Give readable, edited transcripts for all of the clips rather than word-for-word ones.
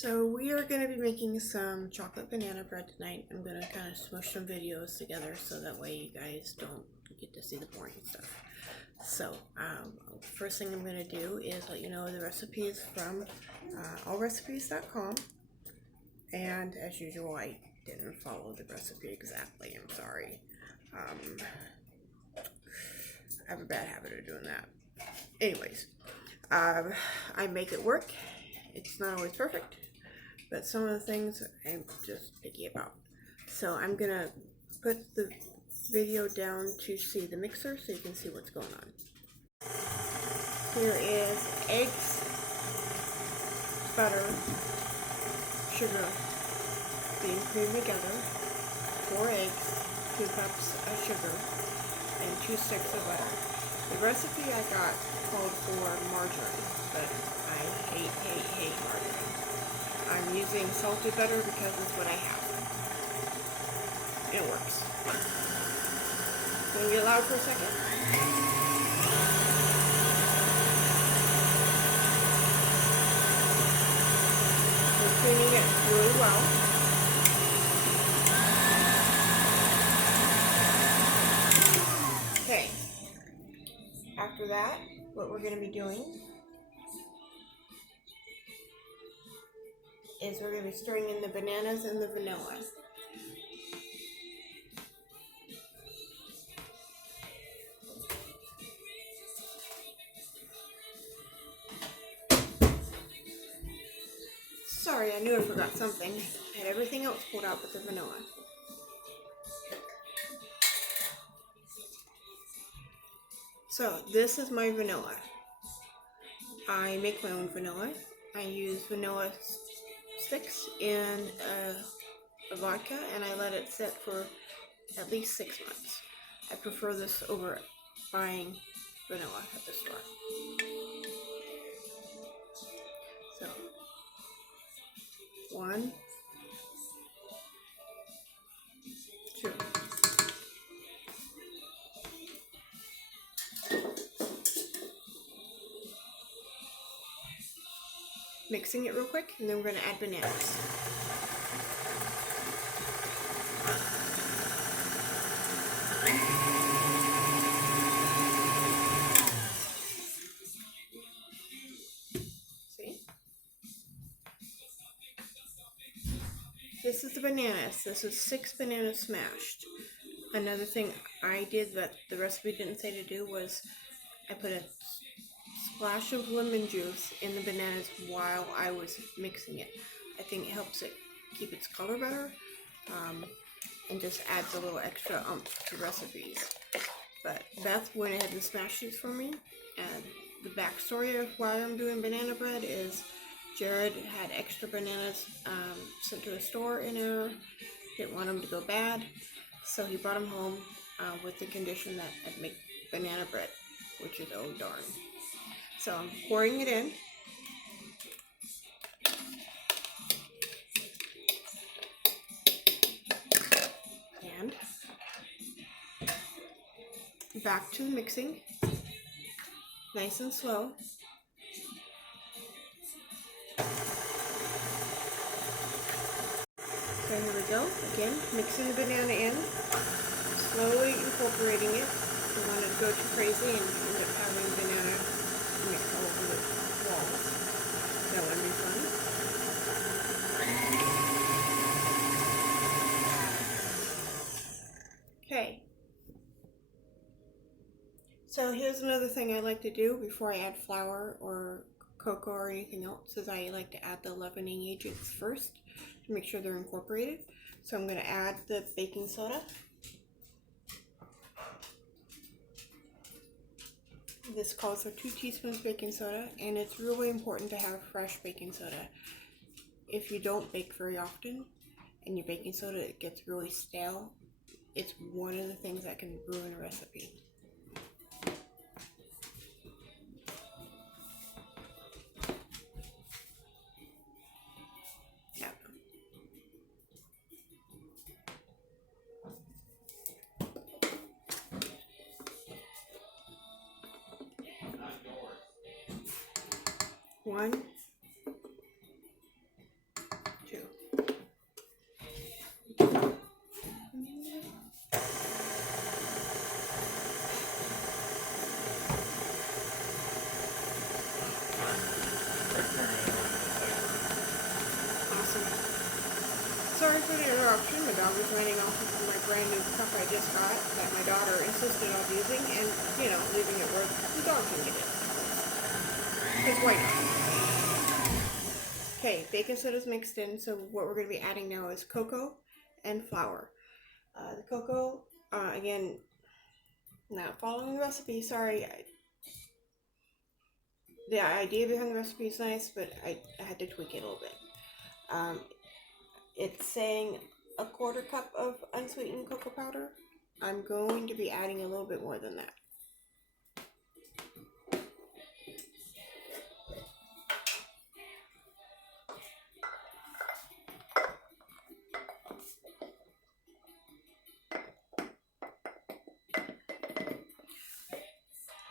So we are going to be making some chocolate banana bread tonight. I'm going to kind of smush some videos together so that way you guys don't get to see the boring stuff. So first thing I'm going to do is let you know the recipe is from allrecipes.com. And as usual, I didn't follow the recipe exactly. I'm sorry. I have a bad habit of doing that. Anyways, I make it work. It's not always perfect, but some of the things I'm just picky about. So I'm gonna put the video down to see the mixer so you can see what's going on. Here is eggs, butter, sugar being creamed together, 4 eggs, 2 cups of sugar, and 2 sticks of butter. The recipe I got called for margarine, but I hate margarine. I'm using salted butter because it's what I have. It works. Can you get loud for a second? We're creaming it really well. Okay. After that, what we're going to be doing is we're going to be stirring in the bananas and the vanilla. Sorry, I knew I forgot something. I had everything else pulled out but the vanilla. So this is my vanilla. I make my own vanilla. I use vanilla sticks in a vodka and I let it sit for at least 6 months. I prefer this over buying vanilla at the store. So 1, 2. Mixing it real quick, and then we're going to add bananas. See? This is the bananas. This is 6 bananas smashed. Another thing I did that the recipe didn't say to do was I put a splash of lemon juice in the bananas while I was mixing it. I think it helps it keep its color better and just adds a little extra oomph to recipes. But Beth went ahead and smashed these for me, and the backstory of why I'm doing banana bread is Jared had extra bananas sent to a store in error, didn't want them to go bad, so he brought them home with the condition that I'd make banana bread, which is oh darn. So I'm pouring it in. And back to the mixing. Nice and slow. So here we go. Again, mixing the banana in. Slowly incorporating it. Don't want it to go too crazy and end up having banana mix all over the walls. That wouldn't be fun. Okay. So here's another thing I like to do before I add flour or cocoa or anything else is I like to add the leavening agents first to make sure they're incorporated. So I'm going to add the baking soda. This calls for 2 teaspoons baking soda, and it's really important to have fresh baking soda. If you don't bake very often and your baking soda gets really stale, it's one of the things that can ruin a recipe. Yeah. One, sorry for the interruption. My dog was running off of my brand new cup I just got that my daughter insisted on using, and, you know, leaving it where the dog can get it. Because why not? Okay, baking soda is mixed in, so what we're going to be adding now is cocoa and flour. The cocoa, again, not following the recipe, sorry. The idea behind the recipe is nice, but I had to tweak it a little bit. It's saying a 1/4 cup of unsweetened cocoa powder. I'm going to be adding a little bit more than that.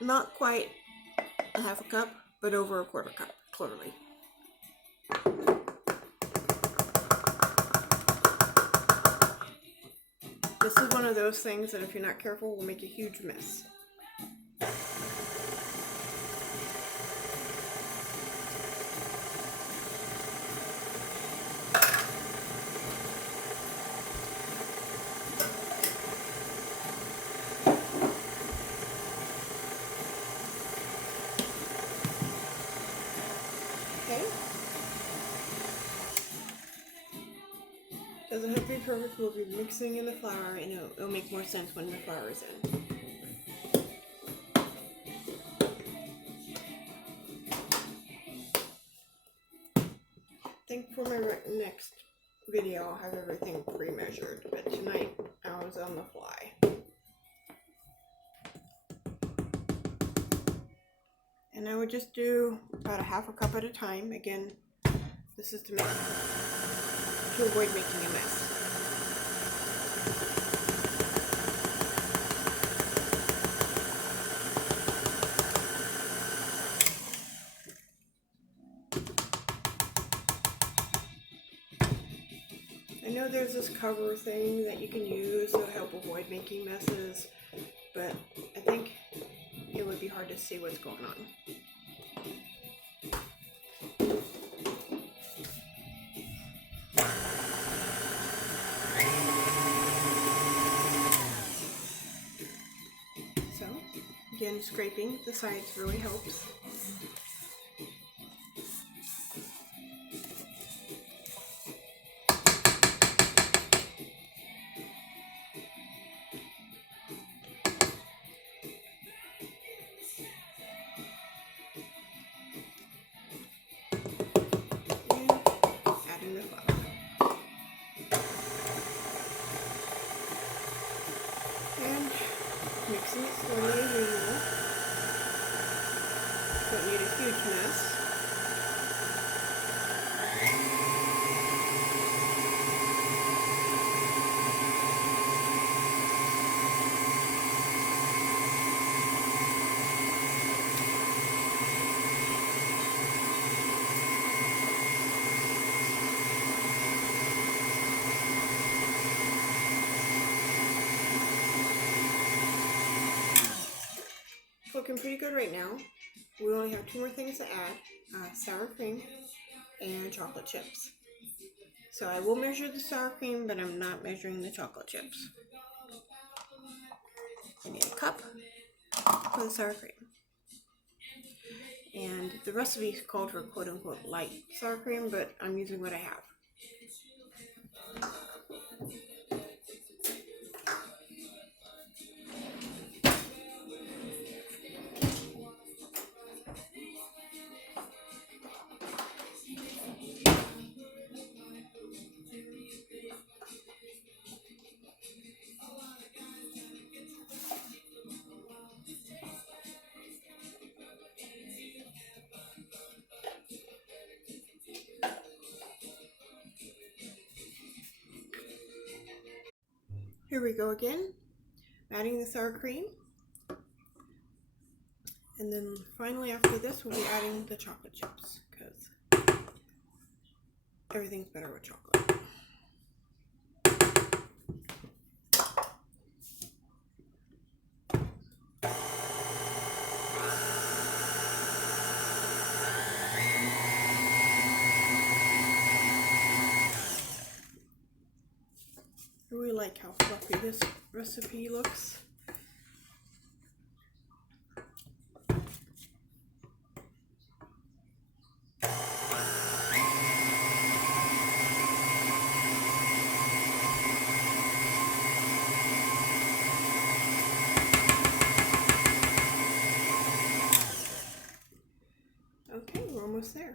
Not quite a 1/2 cup, but over a 1/4 cup, clearly. This is one of those things that if you're not careful will make a huge mess. Okay. Doesn't have to be perfect. We'll be mixing in the flour, and it'll make more sense when the flour is in. I think for my next video I'll have everything pre-measured, but tonight I was on the fly. And I would just do about a 1/2 cup at a time. Again, this is to avoid making a mess. I know there's this cover thing that you can use to help avoid making messes, but I think it would be hard to see what's going on. So, again, scraping the sides really helps. Mixing it slowly as usual. Don't need a huge mess. Looking pretty good right now. We only have 2 more things to add, sour cream and chocolate chips. So I will measure the sour cream, but I'm not measuring the chocolate chips. I need a cup for the sour cream. And the recipe called for quote-unquote light sour cream, but I'm using what I have. Here we go again, adding the sour cream. And then finally after this we'll be adding the chocolate chips, because everything's better with chocolate. like how fluffy this recipe looks. Okay, we're almost there.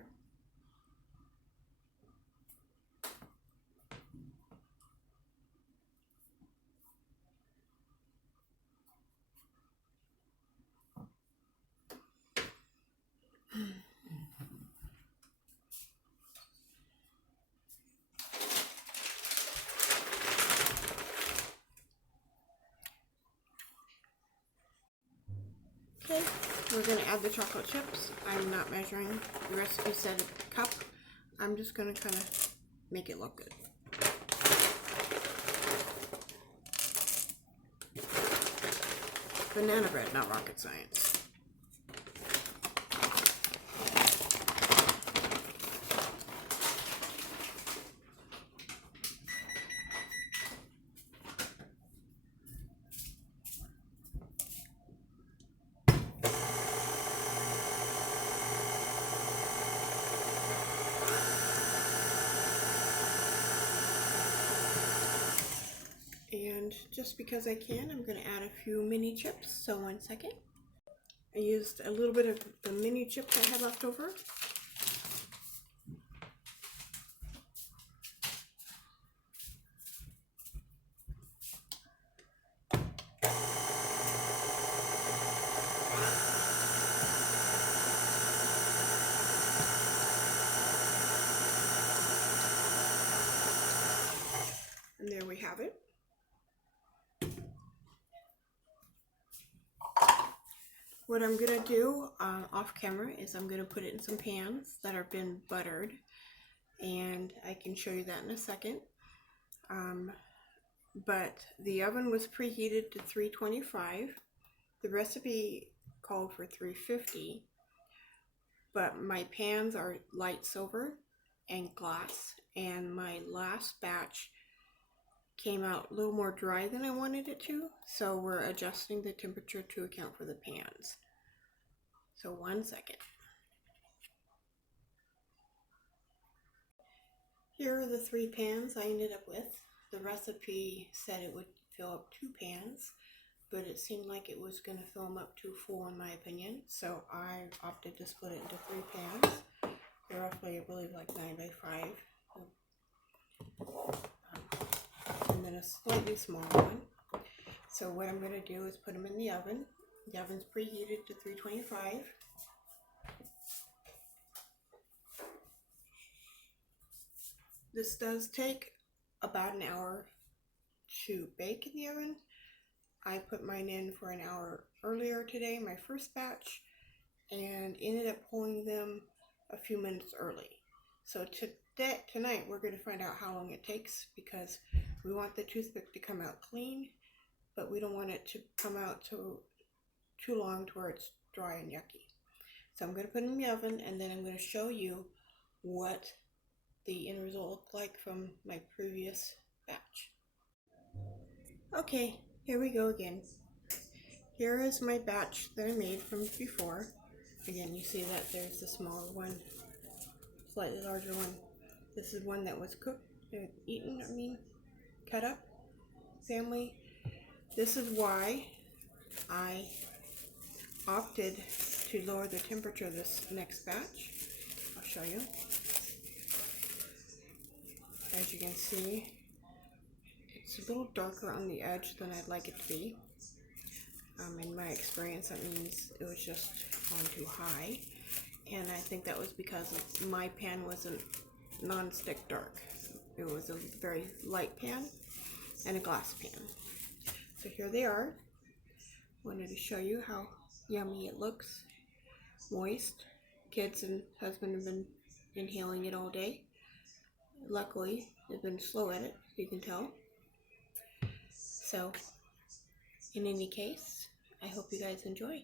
Okay, we're going to add the chocolate chips. I'm not measuring. The recipe said a cup. I'm just going to kind of make it look good. Banana bread, not rocket science. And just because I can, I'm going to add a few mini chips. So 1 second. I used a little bit of the mini chips I had left over. And there we have it. What I'm going to do off camera is I'm going to put it in some pans that have been buttered, and I can show you that in a second. But the oven was preheated to 325. The recipe called for 350, but my pans are light silver and glass, and my last batch came out a little more dry than I wanted it to, so we're adjusting the temperature to account for the pans. So 1 second. Here are the 3 pans I ended up with. The recipe said it would fill up 2 pans, but it seemed like it was going to fill them up too full in my opinion, so I opted to split it into 3 pans. They're roughly, I believe, like 9 by 5. And then a slightly smaller one. So what I'm going to do is put them in the oven. The oven's preheated to 325. This does take about an hour to bake in the oven. I put mine in for an hour earlier today, my first batch, and ended up pulling them a few minutes early. So tonight we're going to find out how long it takes, because we want the toothpick to come out clean, but we don't want it to come out too long to where it's dry and yucky. So I'm going to put it in the oven, and then I'm going to show you what the end result looked like from my previous batch. Okay, here we go again. Here is my batch that I made from before. Again, you see that there's the smaller one, slightly larger one. This is one that was cooked, cut up, family. This is why I opted to lower the temperature of this next batch. I'll show you. As you can see, it's a little darker on the edge than I'd like it to be. In my experience, that means it was just on too high, and I think that was because my pan wasn't non-stick dark. It was a very light pan and a glass pan. So here they are. Wanted to show you how yummy it looks. Moist. Kids and husband have been inhaling it all day. Luckily, they've been slow at it, you can tell. So, in any case, I hope you guys enjoy.